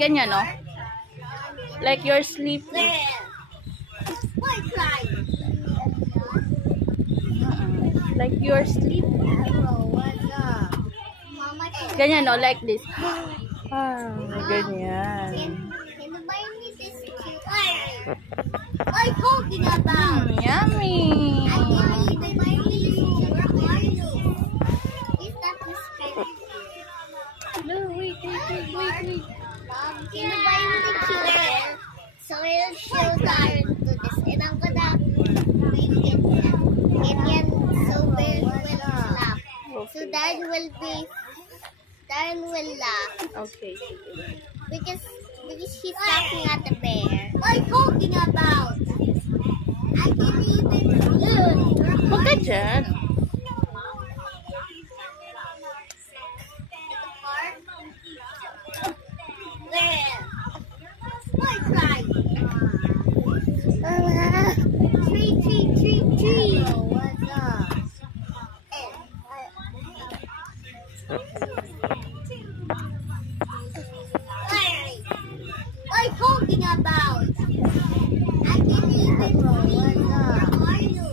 ganyan, no? Like you're sleepy. Like you're sleepy. Ganyan, no? Like this. Ganyan. I'm talking about. Yummy. No, wait. Mom, can you buy me the killer? So it'll show Darren to this. And I'm gonna make it. And then so Bear will laugh. So Darren will laugh. Okay. Because he's laughing at the bear. What are you talking about? I can't even look. Huwag ka dyan. Tree. What's up? What are you talking about? I can't even see. Where are you?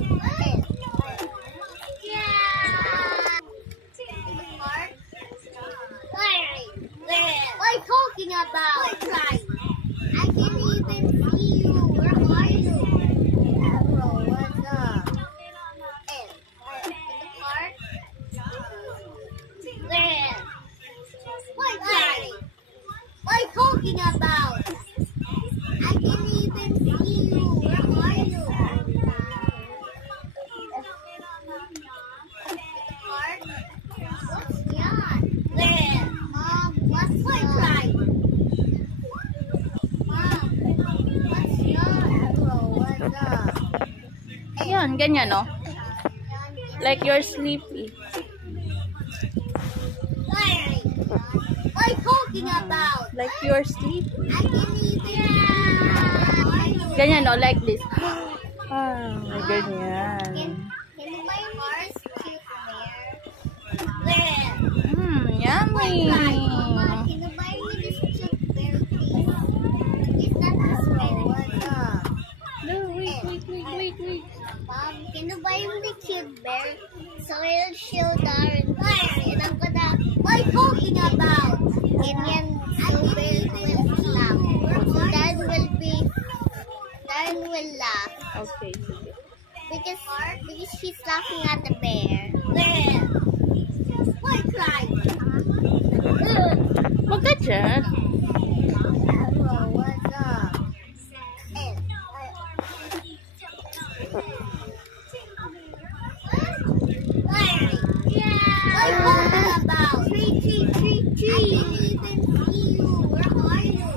Yeah. In the park? What are you talking about? I can't even see you. Where are you? What's up? In the park? Where? What are you talking about? I can't even see you. Where are you? Park? What's that? Where? Mom, what's that? Mom, what's that? What's up? Yan, ganyan, no? Like you're sleepy. What are you talking about? Like you're sleepy. I can't even. Ganyan, no? Like this. Ganyan. Can you buy Mars cute bear? Yummy. Mama, can you buy me this cute bear, please? Is that this bear? What's up? No, wait. Mom, can you buy me the cute bear? So it'll show Darren. And I'm gonna. What are you talking about? And then so bear will laugh. So Darren will laugh. Okay. Because he's laughing at the bear. What cry? Huwag ka dyan. What's up? What are you talking about? Tree. I can't even see you. Where are you?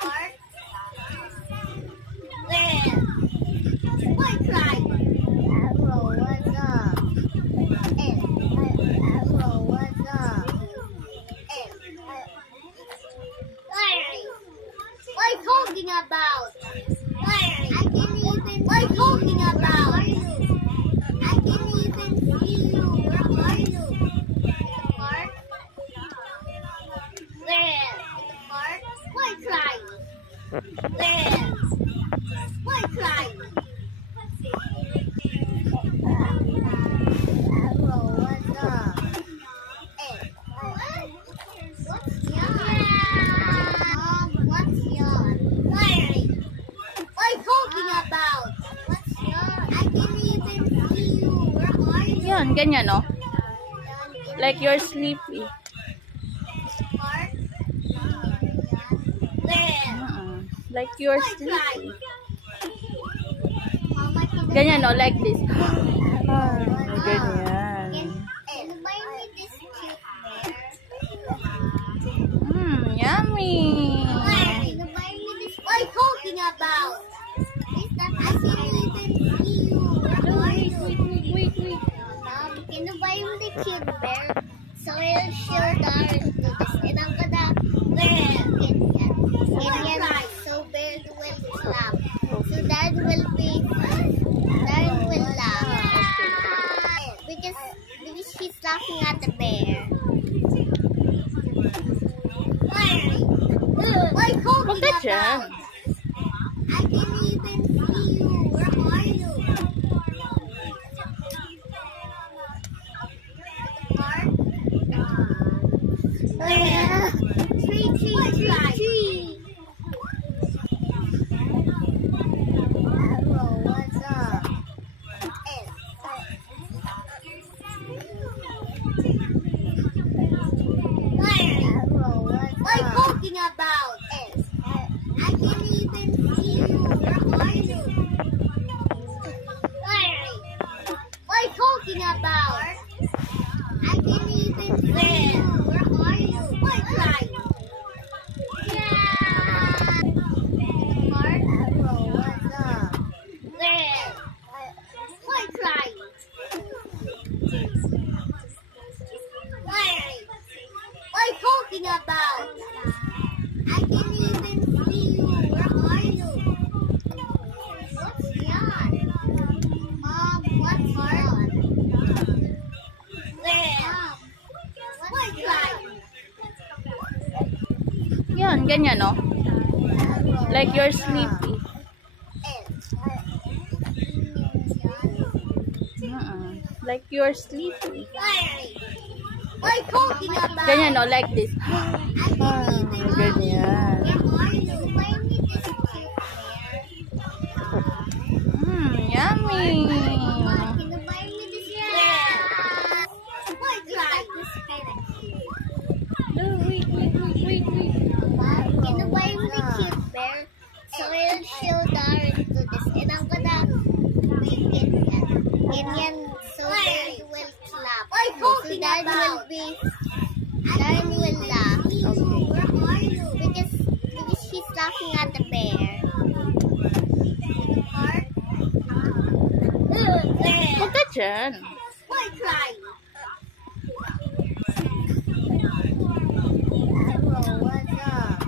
Park? Where? What cry? What's up? What's up? What are you talking about? I can't even. What are you talking about? I can't even see you. Where are you? Park? Where? Park? What cry? Where? What cry? What's up? What's Mom, what's yawn? What are you talking about? What's yawn? I can't even see you. Where are you? Yan, ganyan, no? Like you're sleepy. Park? Where? Like you're What cry? sleepy. Mama, can you Ganyan, no? Like this. Ganyan. Can you buy me this cute bear? Yummy. Can you buy me this? What are you talking about? Is that I can't even see you. Where are you? Wait. Mom, can you buy me the cute bear? So it'll show Darren to this. And I'm gonna wear it. And then so bear will laugh. So Darren will laugh. Because he's laughing at the bear. dyan? I can even see you. Where are you? Tree. What's up? What are you talking about? I can even see you. Where are you? What are you talking about? I can even see you. Where are you? What are you? What's up? What are you? What are you talking about? I can even see you. Where are you? What's that? Mom, what's that? Mom, what's that? Yan, ganyan, no? Like you're sleepy. Like you're sleepy. What are you talking about? Ganyan, no? Like this. Ganyan. Yummy. No, wait. Can you buy me the cute bear? So I'll show Darren to this. And I'm gonna make it. Ganyan, so Darren will clap. So Darren will laugh. Because she's laughing at the bear. Huwag ka dyan. Why cry? What's up?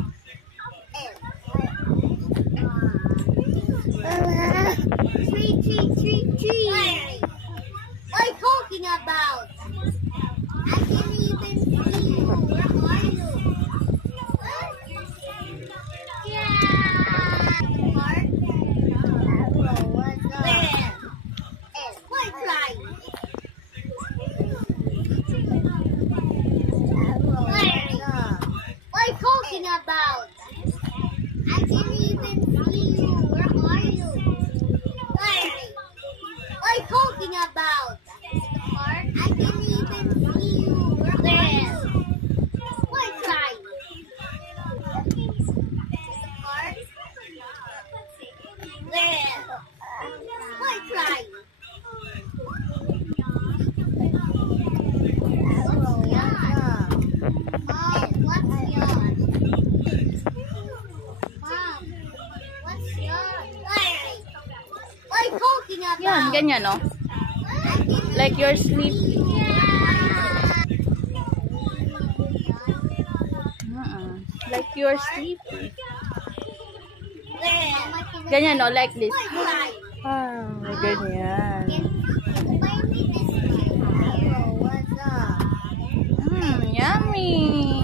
Tree. What are you talking about? I can even see you. Where are you? What's up? Why cry? What are you talking about? I can even see you. Where are you? What are you talking about? I can even see you. Where are you? Why cry? Why cry? Yan, ganyan, no? Like you're sleepy. Like you're sleepy. Ganyan, no? Like this. Ganyan. Yummy.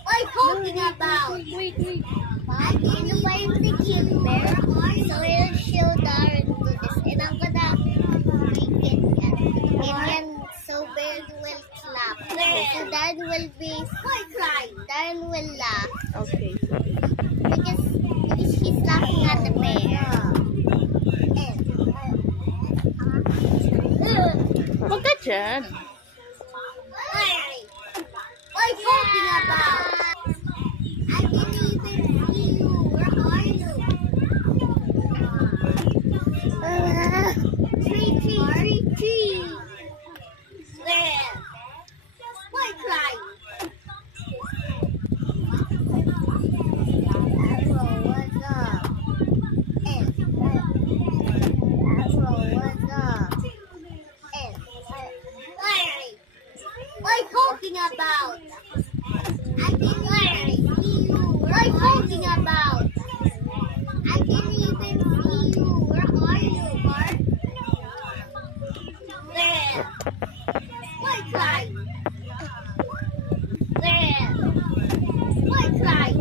What are you talking about? Wait. Can you buy me the cute bear? So I'll show Darren to this. And I'm gonna make it. Ganyan, so bear will clap. So Darren will be cry. Darren will laugh. Okay. Because he's laughing at the bear. Huwag ka dyan. What are you talking about? I can even see you. Where are you? Tree. Why cry? What's up? What's up?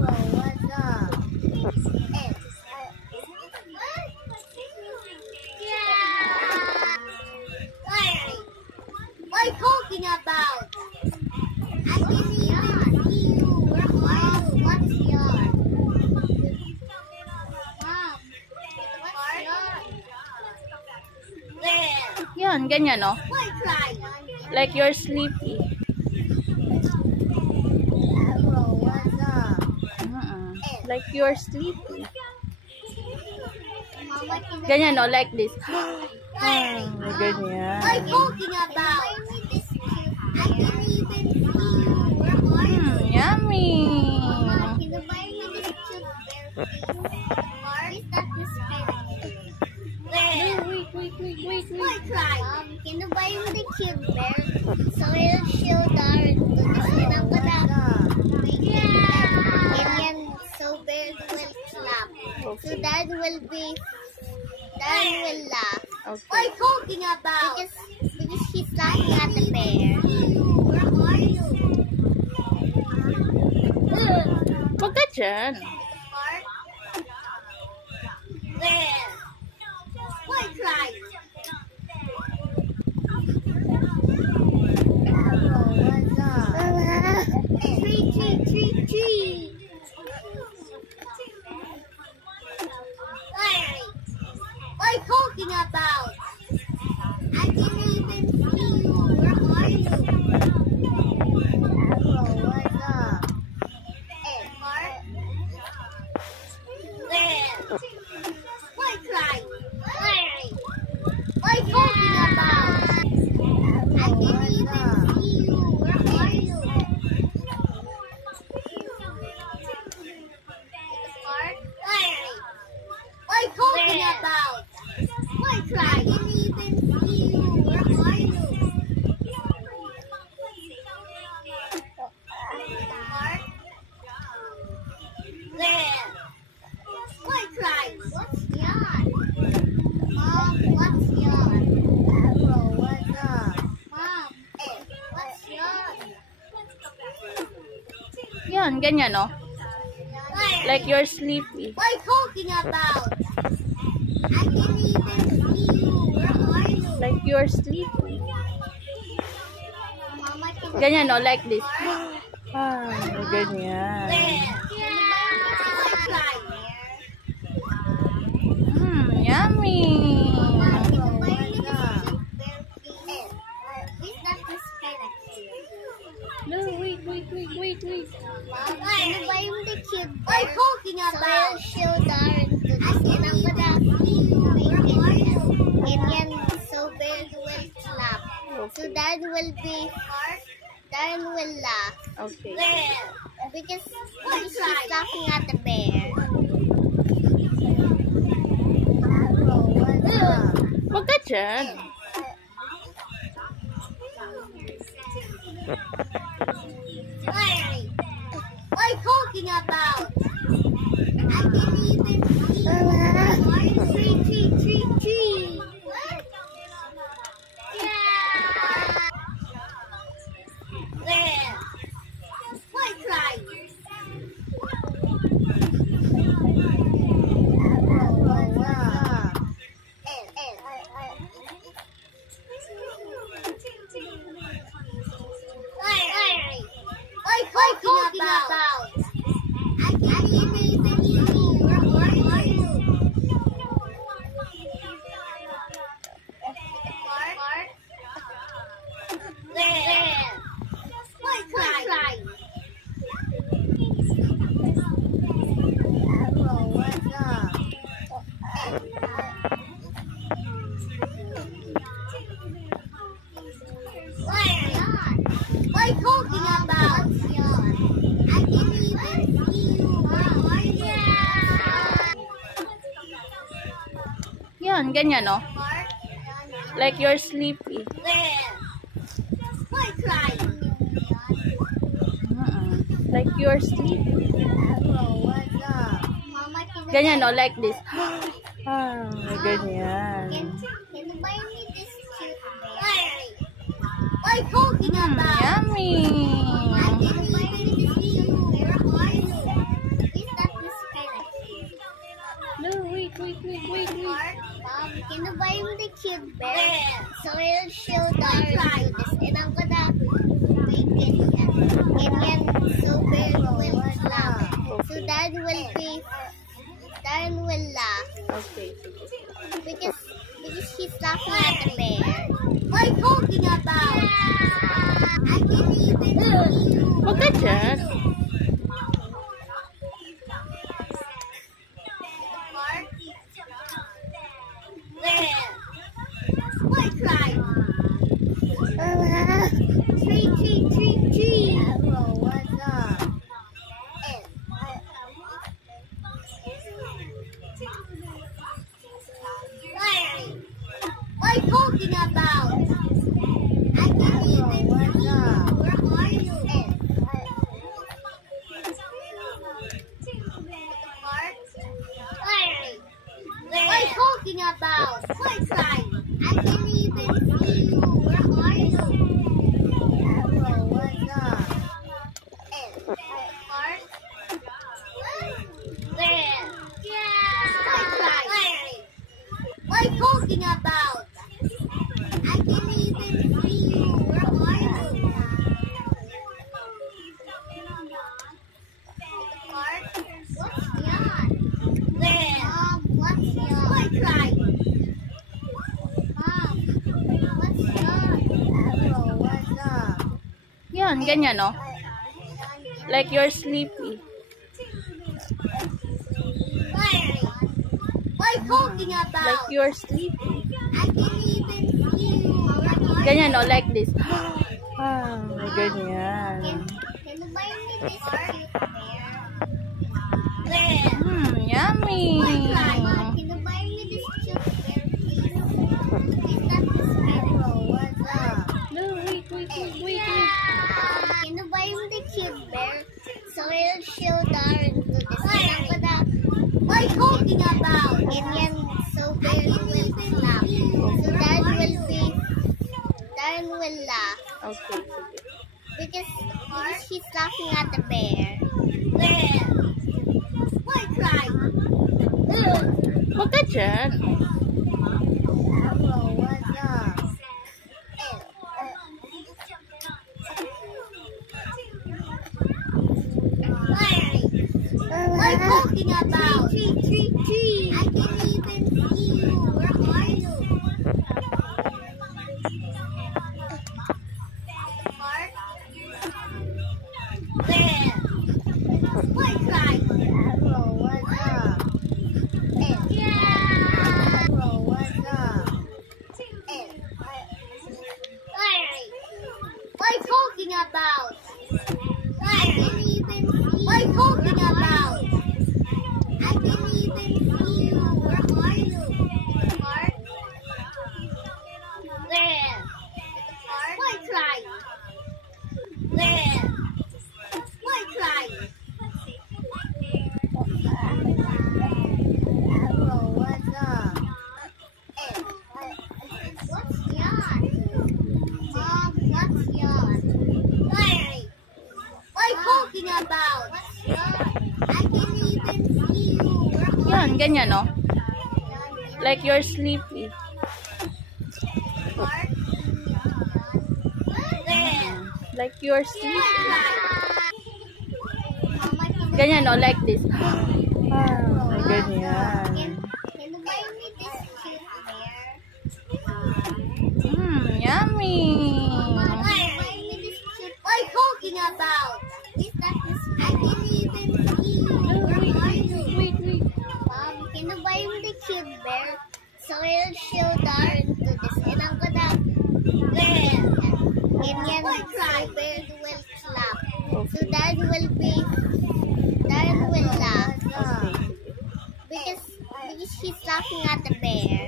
what's up? What are you talking about? I didn't even see you. Where are you? What's yours? Mom, what's yours? There. Yan, ganyan, no? Why cry? Like you're sleepy. What's up? Like you're sleepy. Mama, can Ganyan, no? Like this. Ganyan. What are you talking about? I didn't even see you. Where are you? Yummy. Mama, can you buy me this cute bear? Or is that this bear? Wait. Why cry? Can you buy me the cute bear? So it'll show Darren to this. And I'm gonna make it. Ganyan, so bear will clap. So Darren will laugh. Okay. What are you talking about? Because she's laughing at the bear. Where are you? Wag ka dyan. Heart? There. Why cry? What's up? Tree. Larry, what are you talking about? I didn't even see you. Where are you? What's up? Heart? There. Why cry? Larry, what are you talking about? I didn't even see you. Where are you? Heart? Larry, what are you talking about? Why cry? I didn't even see you. Where are you? Heart? There. Why cry? What's yon? Mom, what's yon? What's up? Mom, what's yon? Yan, ganyan, no? Larry, Like you're sleepy. what are you talking about? I didn't even see you. Where are you? Like you're sleepy. Mama, can Ganyan, no? Like this. There. Ganyan. Why cry? Yummy. Mama, can you buy me this cute bear, please? Is that this spinach? No, wait. Mom, can you buy me the cute bear? What are you talking about? So I'll show Darren to this. And I'm gonna make it. Ganyan, so bear will clap. So Darren will laugh. Okay. There. Because she's laughing at the bear. Wag ka dyan. Larry, what are you talking about? I didn't even see you. Tree. Yeah. There. Why cry? Larry, what are you talking about? I didn't even see you. Where are you? Heart? There. Why cry? What's up? Larry, what are you talking about? I didn't even see you. Where are you? Yan, ganyan, no? Heart? Like you're sleepy. There. Why cry? Like you're sleepy. What's up? Mama, Ganyan, no? Like this. Ganyan. Can you buy me this cute bear? Larry, what are you talking about? Yummy. I didn't buy me this cute bear. Where are you? cute bear, so we'll show Darren to this. And I'm gonna make it yan. Ganyan, so bear will laugh. So Darren will laugh. Okay. Because he's laughing at the bear. What are you talking about? I can even see you. Huwag ka dyan. Tree. What's up? What are you talking about? I can't even see you. Where are you? What are you talking about? What side? I can't even see you. Where are you? What's up? There. What are you talking about? I can't even see you. Where are you? What's yan? There. Mom, what's yan? What side? Mom, what's yan? What's up? Yan, ganyan, no? Like you're sleepy. What are you talking about? Like you're sleepy. I can't even see you. Ganyan, no? Like this. Ganyan. Can you buy me this cute bear? Yummy. Can you buy me this cute bear, please? Is that the sparrow? What's up? No, wait. Can you buy me the cute bear? So I'll show Darren to this. What are you talking about? Ganyan, so bear will laugh. So Darren will laugh. Okay. Because he's laughing at the bear. What side? Huwag ka dyan. What's up? What are you talking about? Tree. I can't even see you. Where are you? There. What side? What's up? What's up? What are you talking about? I can't even see. What are you talking about? I can't even see you. Where are you? There. What side? There. What side? What's up? What's yan? Mom, what's yan? What are you talking about? What's yan? I can't even see you. Yan, ganyan, no? Like you're sleepy. There. Like you're sleepy. Mama, Ganyan, no? Like this. Can Ganyan. you buy me this cute bear? Yummy. Mama, can you buy me this cute? What are you talking about? Is that this? I can't even see you. Where are you? Wait. Mom, can you buy me the cute bear? So I'll show Darren to this. And I'm gonna bear. Ganyan, so bear will clap. So Darren will laugh. Because he's laughing at the bear.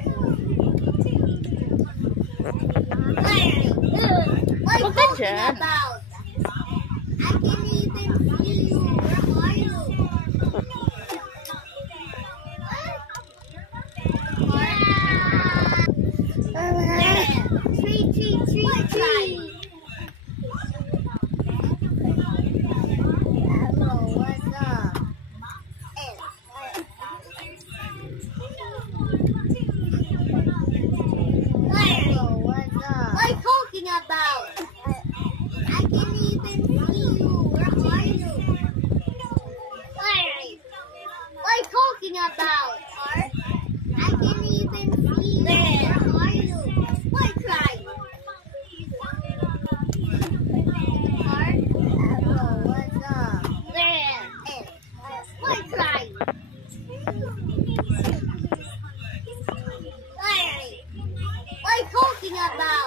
What are you Huwag ka talking dyan. about? I can't even see you. Where are you? Tree. What's up? talking about? Heart? I can even see you. Where are you? Why cry? Heart? Hello, what's up? There. Why cry? What talking about?